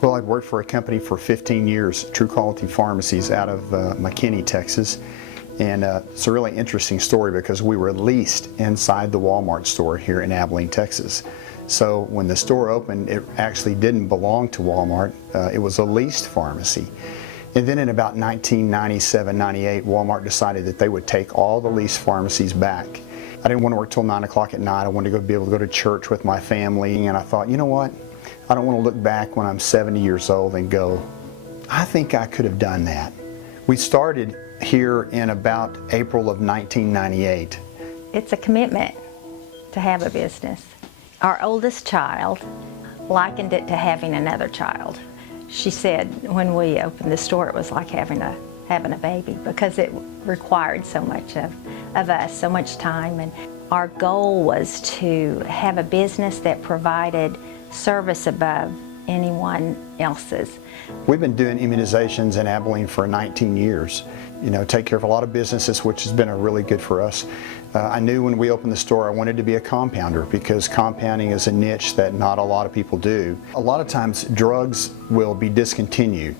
Well, I've worked for a company for 15 years, True Quality Pharmacies, out of McKinney, Texas. And it's a really interesting story because we were leased inside the Walmart store here in Abilene, Texas. So when the store opened, it actually didn't belong to Walmart. It was a leased pharmacy. And then in about 1997-98, Walmart decided that they would take all the leased pharmacies back. I didn't want to work till 9 o'clock at night. I wanted to be able to go to church with my family. And I thought, you know what? I don't want to look back when I'm 70 years old and go, I think I could have done that. We started here in about April of 1998. It's a commitment to have a business. Our oldest child likened it to having another child. She said when we opened the store it was like having a baby because it required so much of us, so much time. And our goal was to have a business that provided service above anyone else's. We've been doing immunizations in Abilene for 19 years. You know, take care of a lot of businesses, which has been really good for us. I knew when we opened the store I wanted to be a compounder because compounding is a niche that not a lot of people do. A lot of times drugs will be discontinued,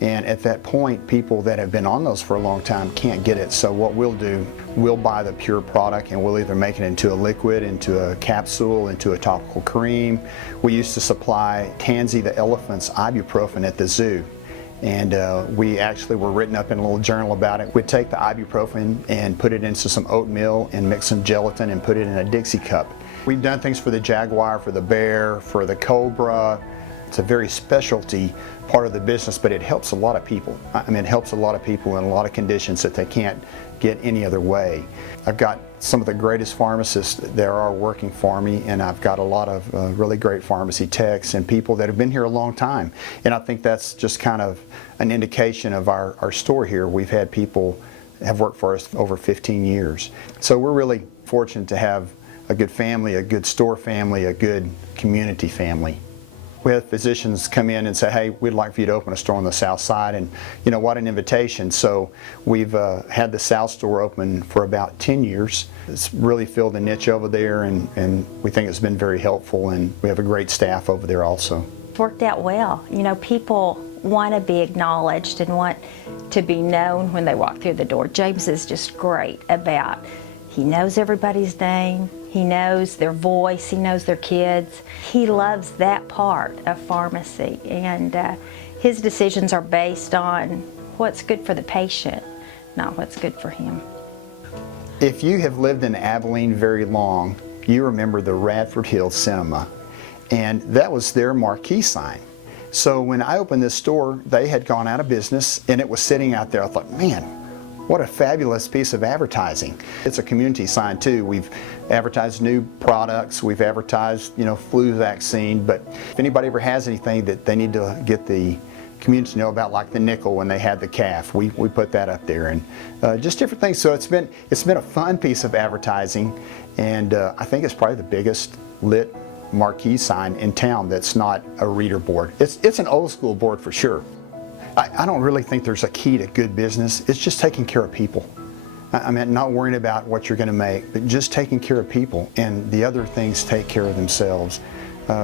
and at that point people that have been on those for a long time can't get it. So what we'll do, we'll buy the pure product and we'll either make it into a liquid, into a capsule, into a topical cream. We used to supply Tansy the elephant's ibuprofen at the zoo. And we actually were written up in a little journal about it. We'd take the ibuprofen and put it into some oatmeal and mix some gelatin and put it in a Dixie cup. We've done things for the jaguar, for the bear, for the cobra. It's a very specialty part of the business, but it helps a lot of people. I mean, it helps a lot of people in a lot of conditions that they can't get any other way. I've got some of the greatest pharmacists there are working for me, and I've got a lot of really great pharmacy techs and people that have been here a long time. And I think that's just kind of an indication of our store here. We've had people have worked for us over 15 years. So we're really fortunate to have a good family, a good store family, a good community family. We have physicians come in and say, hey, we'd like for you to open a store on the south side, and you know, what an invitation. So we've had the south store open for about 10 years. It's really filled a niche over there, and we think it's been very helpful, and we have a great staff over there also. It's worked out well. You know, people want to be acknowledged and want to be known when they walk through the door. James is just great about, he knows everybody's name. He knows their voice, he knows their kids. He loves that part of pharmacy, and his decisions are based on what's good for the patient, not what's good for him. If you have lived in Abilene very long, you remember the Radford Hill Cinema, and that was their marquee sign. So when I opened this store, they had gone out of business and it was sitting out there. I thought, man, what a fabulous piece of advertising. It's a community sign too. We've advertised new products, we've advertised, you know, flu vaccine, but if anybody ever has anything that they need to get the community to know about, like the nickel when they had the calf, we put that up there, and just different things. So it's been a fun piece of advertising, and I think it's probably the biggest lit marquee sign in town that's not a reader board. It's an old school board for sure. I don't really think there's a key to good business. It's just taking care of people. I mean, not worrying about what you're going to make, but just taking care of people, and the other things take care of themselves.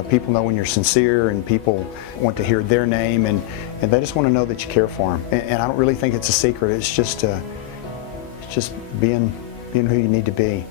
People know when you're sincere, and people want to hear their name, and they just want to know that you care for them. And I don't really think it's a secret. It's just being who you need to be.